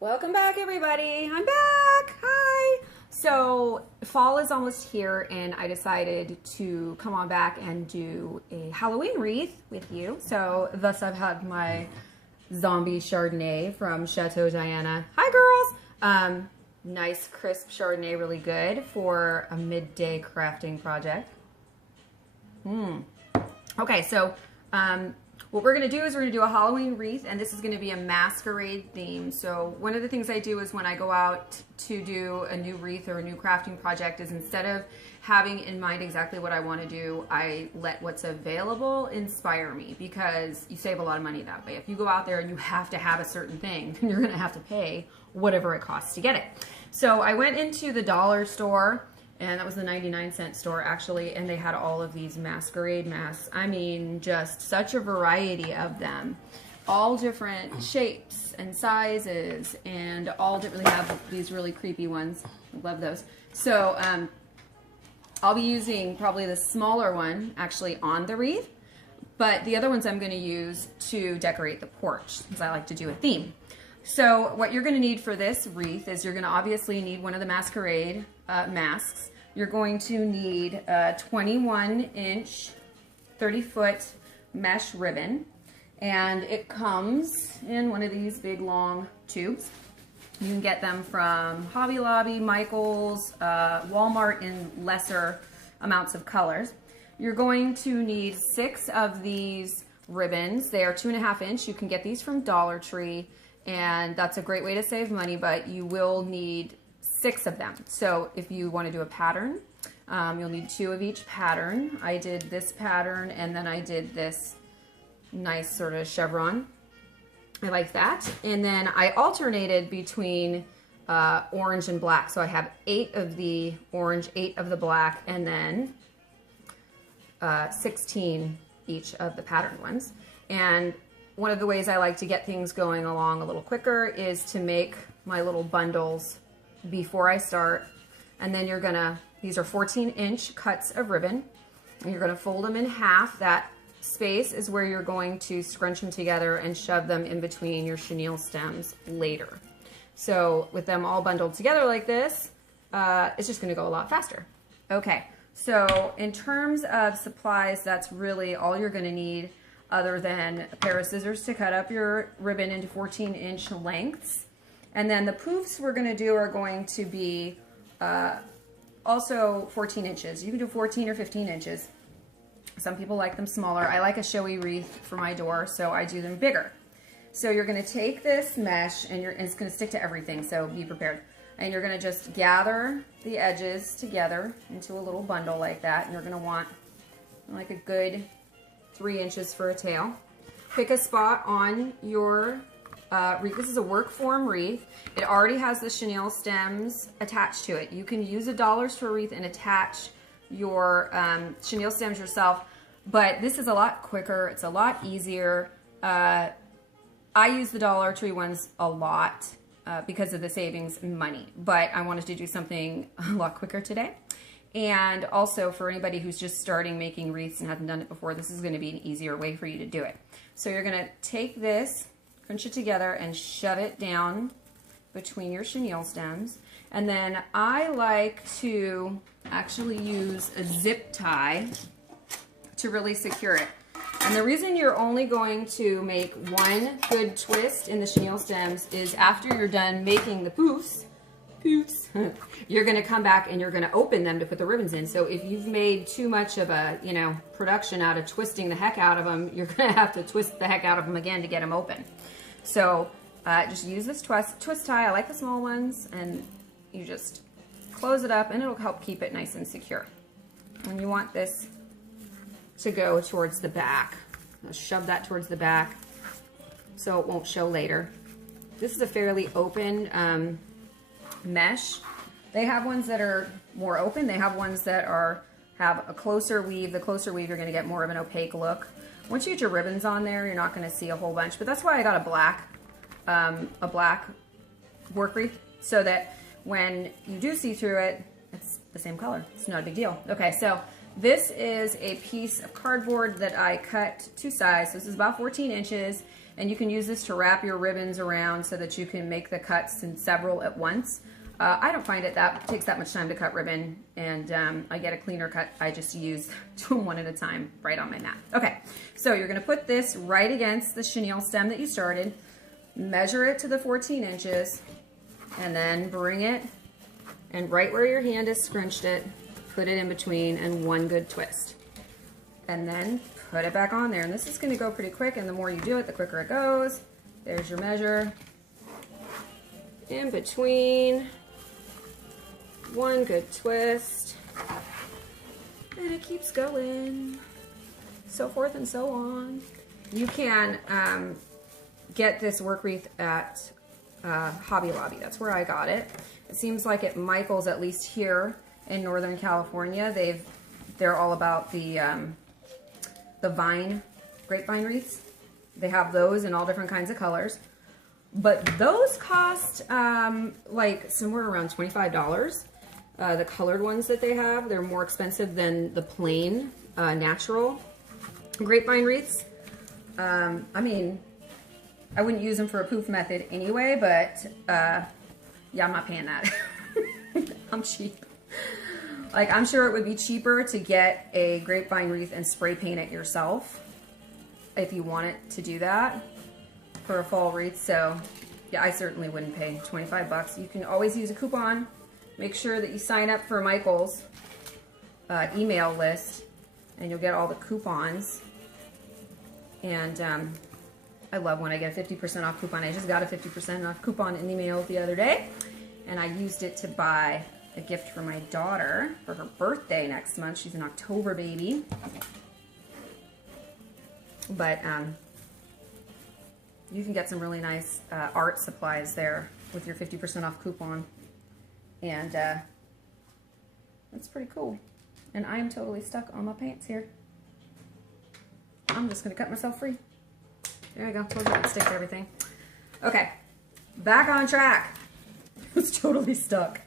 Welcome back, everybody. I'm back. Hi. So fall is almost here, and I decided to come on back and do a Halloween wreath with you. So thus I've had my zombie Chardonnay from Chateau Diana. Hi, girls. Nice crisp Chardonnay, really good for a midday crafting project. Okay, so what we're going to do is we're going to do a Halloween wreath, and this is going to be a masquerade theme. So one of the things I do is when I go out to do a new wreath or a new crafting project is instead of having in mind exactly what I want to do, I let what's available inspire me, because you save a lot of money that way. If you go out there and you have to have a certain thing, then you're going to have to pay whatever it costs to get it. So I went into the dollar store, and that was the 99-cent store actually, and they had all of these masquerade masks. I mean, just such a variety of them. All different shapes and sizes, and all didn't really have these really creepy ones. I love those. So I'll be using probably the smaller one actually on the wreath, but the other ones I'm going to use to decorate the porch, because I like to do a theme. So what you're going to need for this wreath is you're going to obviously need one of the masquerade masks. You're going to need a 21-inch, 30-foot mesh ribbon, and it comes in one of these big long tubes. You can get them from Hobby Lobby, Michael's, Walmart in lesser amounts of colors. You're going to need 6 of these ribbons. They are 2.5 inch. You can get these from Dollar Tree, and that's a great way to save money, but you will need 6 of them. So if you want to do a pattern, you'll need 2 of each pattern. I did this pattern, and then I did this nice sort of chevron. I like that. And then I alternated between orange and black. So I have 8 of the orange, 8 of the black, and then 16 each of the pattern ones. And one of the ways I like to get things going along a little quicker is to make my little bundles before I start. And then you're gonna, these are 14-inch cuts of ribbon, and you're gonna fold them in half. That space is where you're going to scrunch them together and shove them in between your chenille stems later. So with them all bundled together like this, it's just gonna go a lot faster. Okay, so in terms of supplies, that's really all you're gonna need, other than a pair of scissors to cut up your ribbon into 14-inch lengths. And then the poofs we're going to do are going to be also 14 inches. You can do 14 or 15 inches. Some people like them smaller. I like a showy wreath for my door, so I do them bigger. So you're going to take this mesh, and it's going to stick to everything, so be prepared. And you're going to just gather the edges together into a little bundle like that. And you're going to want like a good 3 inches for a tail. Pick a spot on your wreath. This is a work form wreath. It already has the chenille stems attached to it. You can use a dollar store wreath and attach your chenille stems yourself, but this is a lot quicker. It's a lot easier. I use the Dollar Tree ones a lot because of the savings in money, but I wanted to do something a lot quicker today. And also for anybody who's just starting making wreaths and hasn't done it before, this is going to be an easier way for you to do it. So you're going to take this, crunch it together, and shove it down between your chenille stems. And then I like to actually use a zip tie to really secure it. And the reason you're only going to make one good twist in the chenille stems is after you're done making the poofs, you're going to come back and you're going to open them to put the ribbons in. So if you've made too much of a, production out of twisting the heck out of them, you're going to have to twist the heck out of them again to get them open. So just use this twist tie. I like the small ones, and you just close it up, and it'll help keep it nice and secure. And you want this to go towards the back. I'll shove that towards the back so it won't show later. This is a fairly open mesh. They have ones that are more open. They have ones that have a closer weave. The closer weave, you're going to get more of an opaque look. Once you get your ribbons on there, you're not going to see a whole bunch, but that's why I got a black work wreath, so that when you do see through it, it's the same color. It's not a big deal. Okay, so this is a piece of cardboard that I cut to size. This is about 14 inches, And you can use this to wrap your ribbons around so that you can make the cuts in several at once. I don't find it takes that much time to cut ribbon, and I get a cleaner cut. I just use two one at a time right on my mat. Okay, so you're gonna put this right against the chenille stem that you started, measure it to the 14 inches, and then bring it, and right where your hand has scrunched it, put it in between and one good twist. And then put it back on there. And this is gonna go pretty quick, and the more you do it, the quicker it goes. There's your measure. In between. One good twist, and it keeps going, so forth and so on. You can get this work wreath at Hobby Lobby. That's where I got it. It seems like at Michael's, at least here in Northern California, they're all about the grapevine wreaths. They have those in all different kinds of colors, but those cost like somewhere around $25. The colored ones that they have, they're more expensive than the plain natural grapevine wreaths. I mean, I wouldn't use them for a poof method anyway, but yeah, I'm not paying that. I'm cheap. Like, I'm sure it would be cheaper to get a grapevine wreath and spray paint it yourself if you wanted to do that for a fall wreath. So yeah, I certainly wouldn't pay 25 bucks. You can always use a coupon. Make sure that you sign up for Michael's email list, and you'll get all the coupons. And I love when I get a 50% off coupon. I just got a 50% off coupon in the mail the other day, and I used it to buy a gift for my daughter for her birthday next month. She's an October baby. But you can get some really nice art supplies there with your 50% off coupon. And that's pretty cool. And I am totally stuck on my pants here. I'm just gonna cut myself free. There I go, told you I could stick to everything. Okay, back on track. It's totally stuck.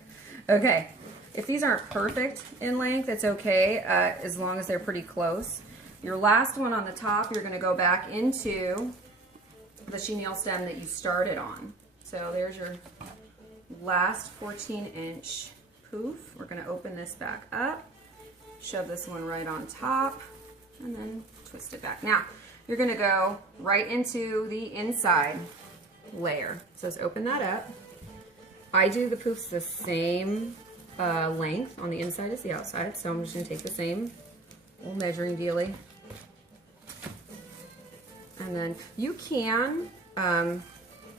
Okay, if these aren't perfect in length, it's okay, as long as they're pretty close. Your last one on the top, you're gonna go back into the chenille stem that you started on. So there's your last 14-inch poof. We're going to open this back up, shove this one right on top, and then twist it back. Now, you're going to go right into the inside layer. So let's open that up. I do the poofs the same length on the inside as the outside, so I'm just going to take the same little measuring dealie. And then you can,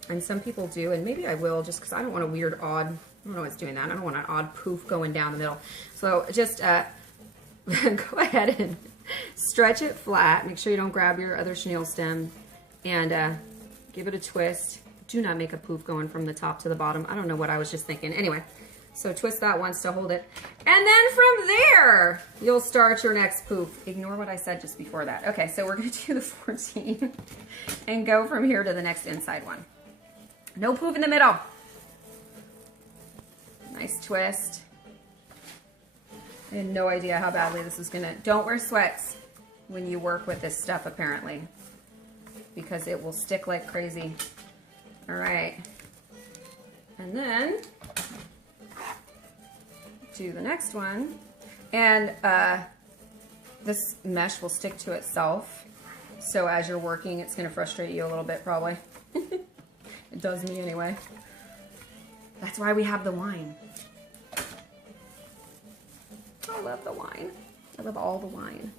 and some people do, and maybe I will just because I don't want a weird odd, I don't know what's doing that. I don't want an odd poof going down the middle. So just go ahead and stretch it flat. Make sure you don't grab your other chenille stem, and give it a twist. Do not make a poof going from the top to the bottom. I don't know what I was just thinking. Anyway, so twist that once to hold it. And then from there, you'll start your next poof. Ignore what I said just before that. Okay, so we're gonna do the 14 and go from here to the next inside one. No poof in the middle. Nice twist. I had no idea how badly this was gonna. Don't wear sweats when you work with this stuff, apparently, because it will stick like crazy. All right. And then do the next one. And this mesh will stick to itself. So as you're working, it's gonna frustrate you a little bit, probably. It does me anyway. That's why we have the wine. I love the wine. I love all the wine.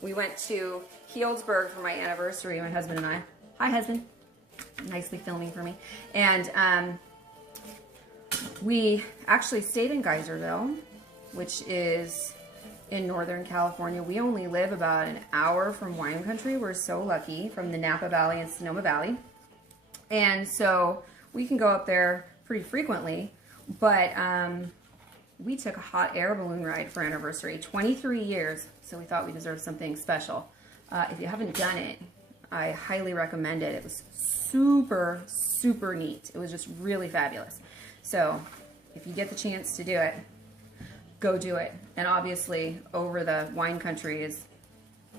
We went to Healdsburg for my anniversary, my husband and I. Hi, husband. Nicely filming for me. And we actually stayed in Geyserville, which is in Northern California. We only live about an hour from wine country. We're so lucky, from the Napa Valley and Sonoma Valley. And so we can go up there pretty frequently, but we took a hot air balloon ride for anniversary, 23 years, so we thought we deserved something special. If you haven't done it, I highly recommend it. It was super, super neat. It was just really fabulous. So if you get the chance to do it, go do it. And obviously over the wine country is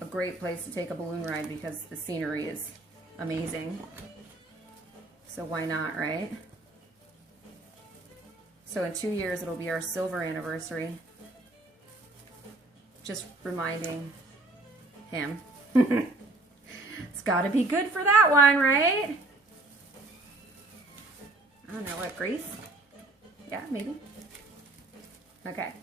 a great place to take a balloon ride because the scenery is amazing. So why not, right? So in 2 years, it'll be our silver anniversary. Just reminding him. It's gotta be good for that one, right? I don't know, what, Grace? Yeah, maybe. Okay.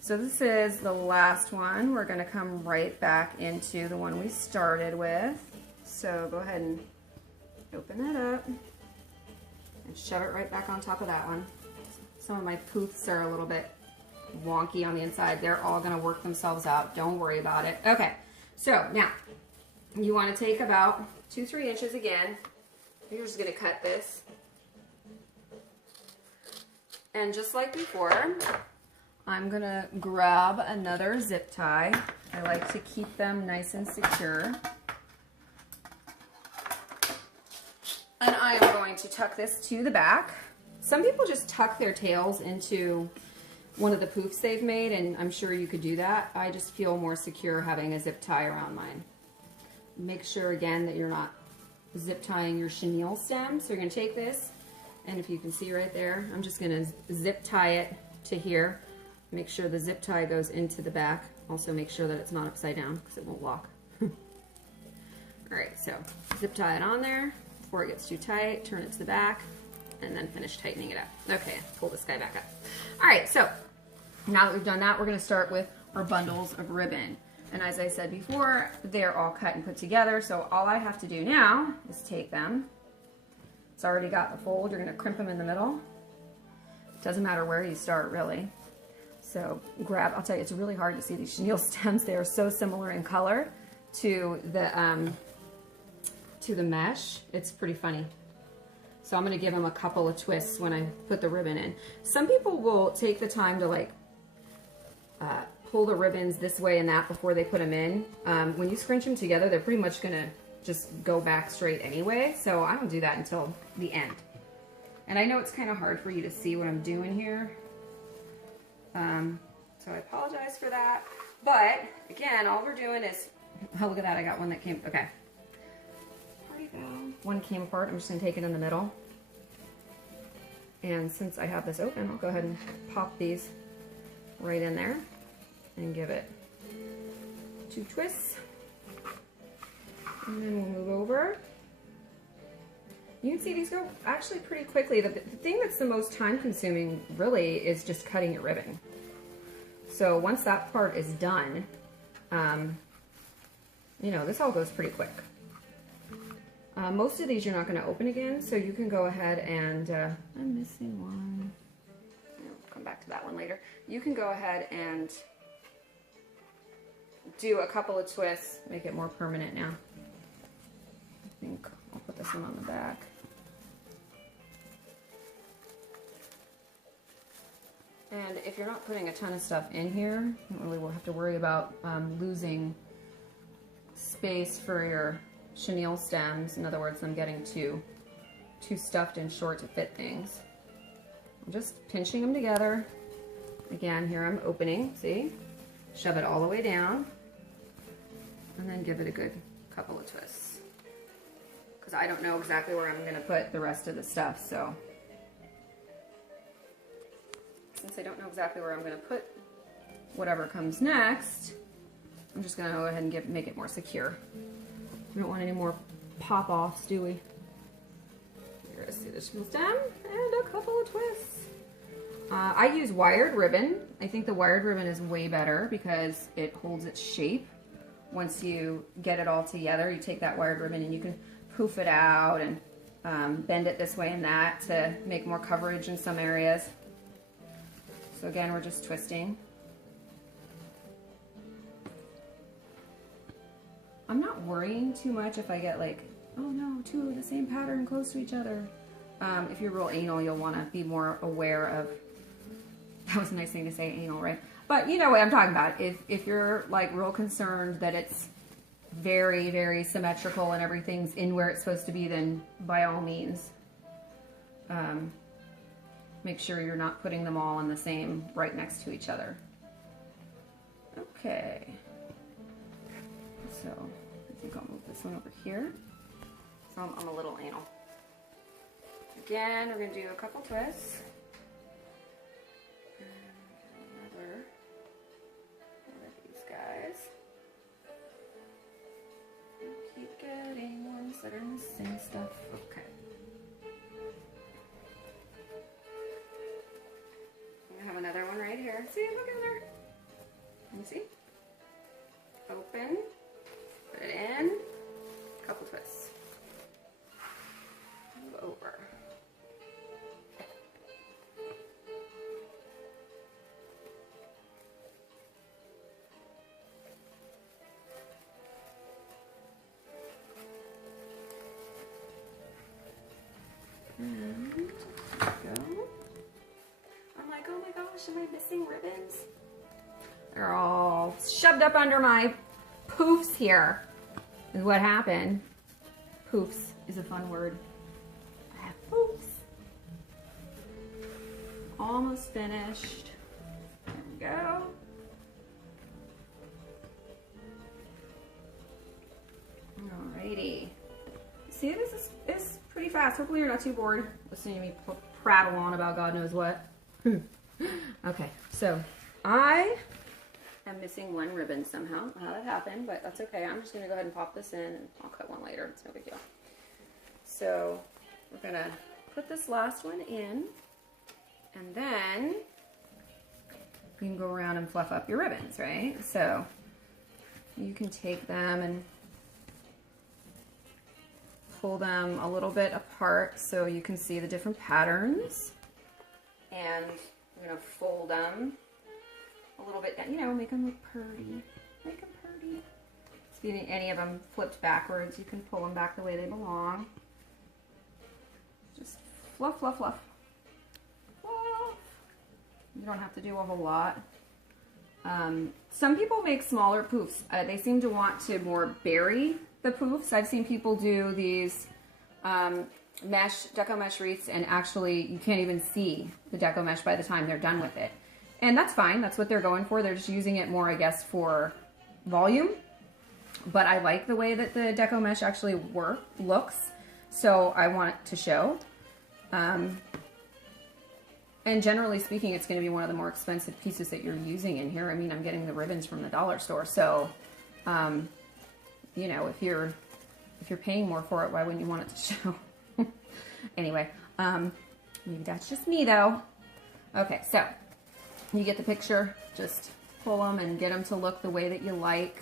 So this is the last one. We're gonna come right back into the one we started with. So go ahead and open that up and shove it right back on top of that one. Some of my poofs are a little bit wonky on the inside. They're all gonna work themselves out. Don't worry about it. Okay, so now you wanna take about 2-3 inches again. You're just gonna cut this. And just like before, I'm gonna grab another zip tie. I like to keep them nice and secure. And I am going to tuck this to the back. Some people just tuck their tails into one of the poofs they've made, and I'm sure you could do that. I just feel more secure having a zip tie around mine. Make sure again that you're not zip tying your chenille stem. So you're gonna take this, and if you can see right there, I'm just gonna zip tie it to here. Make sure the zip tie goes into the back. Also make sure that it's not upside down because it won't lock. All right, so zip tie it on there before it gets too tight, turn it to the back, and then finish tightening it up. Okay, pull this guy back up. All right, so now that we've done that, we're gonna start with our bundles of ribbon. And as I said before, they're all cut and put together, so all I have to do now is take them. It's already got the fold. You're gonna crimp them in the middle. Doesn't matter where you start, really. So grab, I'll tell you, it's really hard to see these chenille stems. They are so similar in color to the mesh. It's pretty funny. So I'm gonna give them a couple of twists when I put the ribbon in. Some people will take the time to like pull the ribbons this way and that before they put them in. When you scrunch them together, they're pretty much gonna just go back straight anyway. So I don't do that until the end. And I know it's kind of hard for you to see what I'm doing here. So I apologize for that. But again, all we're doing is, oh, look at that, I got one that came, okay. Where'd it go? One came apart, I'm just gonna take it in the middle. And since I have this open, I'll go ahead and pop these right in there and give it 2 twists. And then we'll move over. You can see these go actually pretty quickly. The thing that's the most time consuming really is just cutting your ribbon. So once that part is done, you know, this all goes pretty quick. Most of these you're not going to open again, so you can go ahead and, I'm missing one. I'll come back to that one later. You can go ahead and do a couple of twists, make it more permanent now. I think I'll put this one on the back. And if you're not putting a ton of stuff in here, you don't really will have to worry about losing space for your chenille stems. In other words, them getting too stuffed and short to fit things. I'm just pinching them together. Again, here I'm opening, see? Shove it all the way down, and then give it a good couple of twists. Because I don't know exactly where I'm gonna put the rest of the stuff, so. Since I don't know exactly where I'm gonna put whatever comes next, I'm just gonna go ahead and make it more secure. We don't want any more pop-offs, do we? You're gonna see this stem and a couple of twists. I use wired ribbon. I think the wired ribbon is way better because it holds its shape. Once you get it all together, you take that wired ribbon and you can poof it out and bend it this way and that to make more coverage in some areas. So again, we're just twisting. I'm not worrying too much if I get like, oh no, 2 of the same pattern close to each other. If you're real anal, you'll want to be more aware of, that was a nice thing to say, anal, right? But you know what I'm talking about. If you're like real concerned that it's very, very symmetrical and everything's in where it's supposed to be, then by all means, make sure you're not putting them all in the same, right next to each other. Okay. this one over here. So I'm a little anal. Again, we're going to do a couple twists. And another one of these guys. Keep getting ones that are missing stuff. Okay. I have another one right here. See, look in there. Let me see. Open. Put it in. Couple twists. Move over. And there we go. I'm like, oh my gosh, am I missing ribbons? They're all shoved up under my poofs here, is what happened. Poofs is a fun word. I have poofs. Almost finished. There we go. Alrighty. See, this is pretty fast. Hopefully you're not too bored listening to me prattle on about God knows what. Okay, so I am missing one ribbon somehow. I don't know how that happened, but that's okay. I'm just going to go ahead and pop this in, and I'll cut one later. It's no big deal. So we're going to put this last one in, and then you can go around and fluff up your ribbons, right? So you can take them and pull them a little bit apart so you can see the different patterns. And I'm going to fold them a little bit, you know, make them look pretty. Make them pretty. If you need any of them flipped backwards, you can pull them back the way they belong. Just fluff, fluff, fluff. Fluff. You don't have to do a whole lot. Some people make smaller poofs. They seem to want to more bury the poofs. I've seen people do these Deco mesh wreaths, and actually you can't even see the Deco mesh by the time they're done with it. And that's fine. That's what they're going for. They're just using it more, I guess, for volume. But I like the way that the Deco mesh actually looks, so I want it to show. And generally speaking, it's going to be one of the more expensive pieces that you're using in here. I mean, I'm getting the ribbons from the dollar store, so you know, if you're paying more for it, why wouldn't you want it to show? Anyway, maybe that's just me though. Okay, so you get the picture. Just pull them and get them to look the way that you like.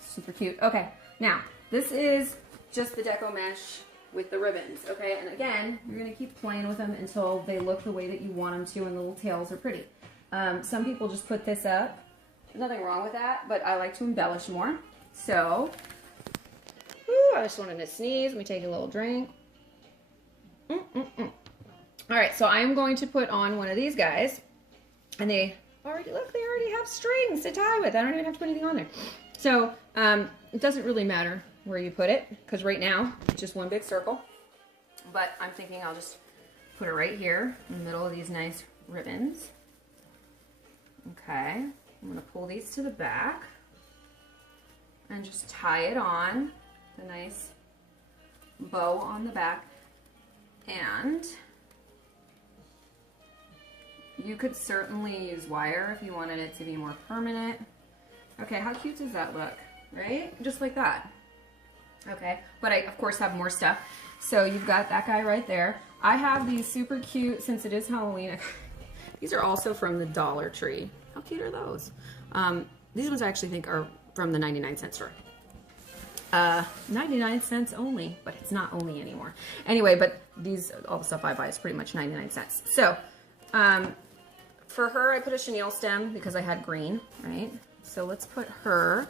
Super cute. Okay, now this is just the Deco mesh with the ribbons. Okay, and again, you're gonna keep playing with them until they look the way that you want them to, and the little tails are pretty. Some people just put this up. There's nothing wrong with that, but I like to embellish more. So, I just wanted to sneeze. Let me take a little drink. All right, so I'm going to put on one of these guys, and they already have strings to tie with. I don't even have to put anything on there. So it doesn't really matter where you put it, because right now it's just one big circle. But I'm thinking I'll just put it right here in the middle of these nice ribbons. Okay, I'm gonna pull these to the back and just tie it on, the nice bow on the back. And you could certainly use wire if you wanted it to be more permanent. Okay, how cute does that look, right? Just like that. Okay, but I of course have more stuff. So you've got that guy right there. I have these super cute, since it is Halloween, these are also from the Dollar Tree. How cute are those? These ones I actually think are from the 99-cent store. 99 cents only, but it's not only anymore. Anyway, but these, all the stuff I buy is pretty much 99 cents. So, for her, I put a chenille stem because I had green, right? So let's put her,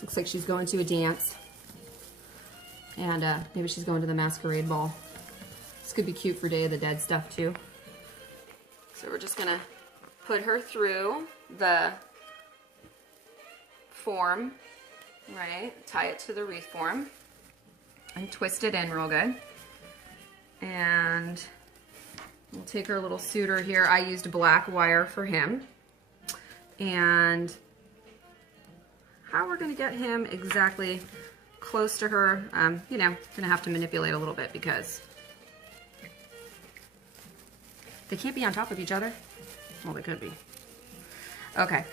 looks like she's going to a dance. And maybe she's going to the masquerade ball. This could be cute for Day of the Dead stuff too. So we're just gonna put her through the form, right? Tie it to the wreath form and twist it in real good. And we'll take our little suitor here. I used black wire for him. And how we're gonna get him exactly close to her. You know, gonna have to manipulate a little bit because they can't be on top of each other. Well, they could be. Okay,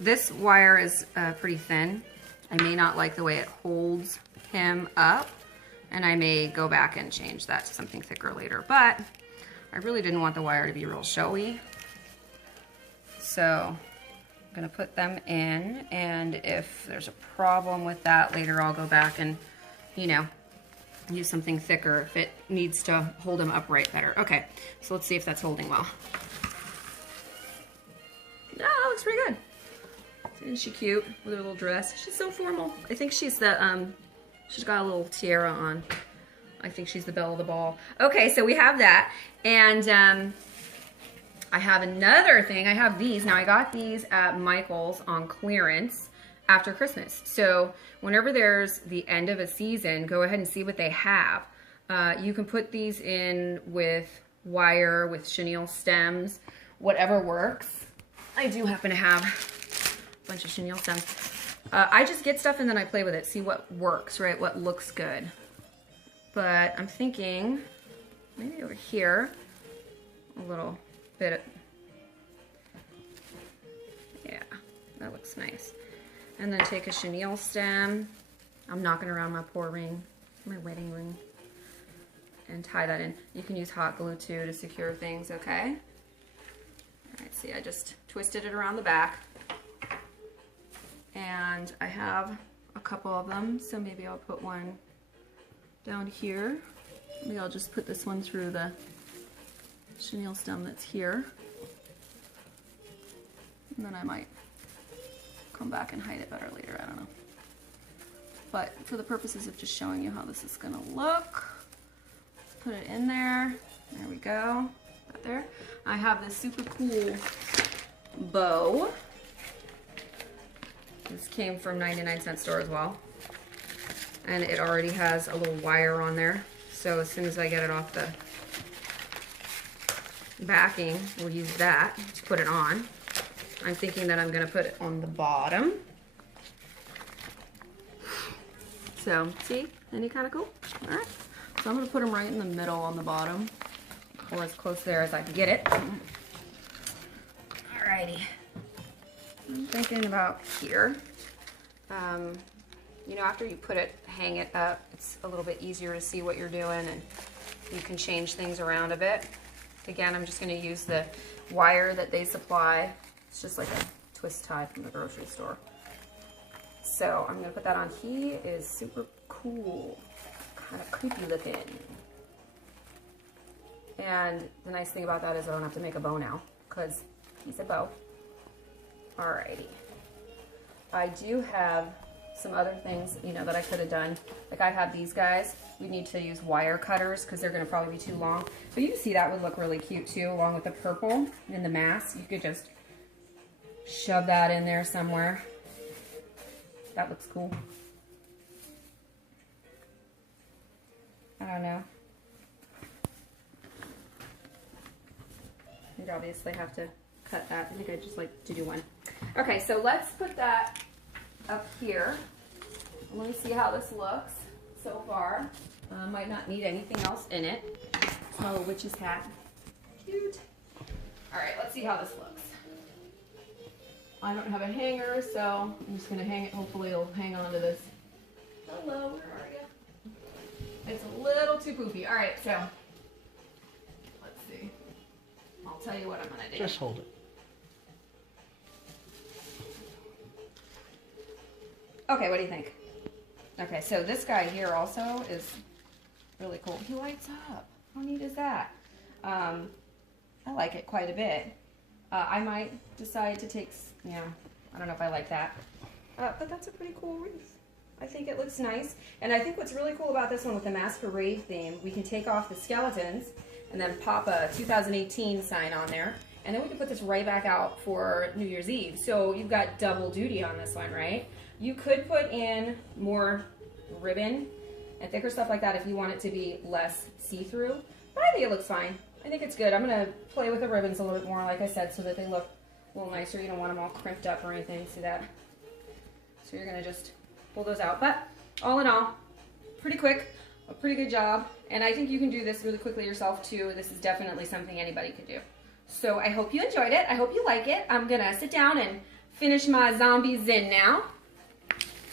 this wire is pretty thin. I may not like the way it holds him up, and I may go back and change that to something thicker later, but I really didn't want the wire to be real showy. So I'm gonna put them in, and if there's a problem with that later, I'll go back and, you know, use something thicker if it needs to hold him upright better. Okay, so let's see if that's holding well. Yeah, that looks pretty good. Isn't she cute with her little dress? She's so formal. I think she's the, she's got a little tiara on. I think she's the belle of the ball. Okay, so we have that. And I have another thing. I have these. Now, I got these at Michael's on clearance after Christmas. So whenever there's the end of a season, go ahead and see what they have. You can put these in with wire, with chenille stems, whatever works. I do happen to have a bunch of chenille stems. I just get stuff and then I play with it, see what works, right? What looks good. But I'm thinking maybe over here, a little bit of, yeah, that looks nice. And then take a chenille stem. I'm knocking around my poor ring, my wedding ring, and tie that in. You can use hot glue too to secure things, okay? All right, see, I just twisted it around the back. And I have a couple of them, so maybe I'll put one down here. Maybe I'll just put this one through the chenille stem that's here. And then I might come back and hide it better later, I don't know. But for the purposes of just showing you how this is gonna look, let's put it in there. There we go, right there. I have this super cool bow. This came from 99-cent store as well. And it already has a little wire on there. So as soon as I get it off the backing, we'll use that to put it on. I'm thinking that I'm gonna put it on the bottom. So, see, any kind of cool? All right, so I'm gonna put them right in the middle on the bottom, or as close there as I can get it. Alrighty, I'm thinking about here. You know, after you put it, hang it up, it's a little bit easier to see what you're doing, and you can change things around a bit. Again, I'm just gonna use the wire that they supply. It's just like a twist tie from the grocery store. So I'm gonna put that on. He is super cool, kind of creepy looking. And the nice thing about that is I don't have to make a bow now, because he's a bow. Alrighty. I do have some other things, you know, that I could have done. Like I have these guys. We need to use wire cutters because they're going to probably be too long. But you can see that would look really cute too, along with the purple and the mask. You could just shove that in there somewhere. That looks cool. I don't know. You'd obviously have to cut that. I think I'd just like to do one. Okay, so let's put that up here. Let me see how this looks so far. Might not need anything else in it. It's my little witch's hat. Cute. All right, let's see how this looks. I don't have a hanger, so I'm just gonna hang it. Hopefully it'll hang on to this. Hello, where are you? It's a little too poofy. All right, so let's see. I'll tell you what I'm gonna do. Just hold it. Okay, what do you think? Okay, so this guy here also is really cool. He lights up. How neat is that? I like it quite a bit. I might decide to take, yeah, I don't know if I like that. But that's a pretty cool wreath. I think it looks nice. And I think what's really cool about this one with the masquerade theme, we can take off the skeletons and then pop a 2018 sign on there. And then we can put this right back out for New Year's Eve. So you've got double duty on this one, right? You could put in more ribbon and thicker stuff like that if you want it to be less see-through. But I think it looks fine. I think it's good. I'm going to play with the ribbons a little bit more, like I said, so that they look a little nicer. You don't want them all crimped up or anything. See that? So you're going to just pull those out. But all in all, pretty quick, a pretty good job. And I think you can do this really quickly yourself too. This is definitely something anybody could do. So I hope you enjoyed it. I hope you like it. I'm gonna sit down and finish my zombies in now.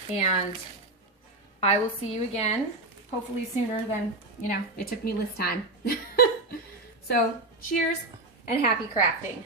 And I will see you again, hopefully sooner than, it took me this time. So cheers and happy crafting.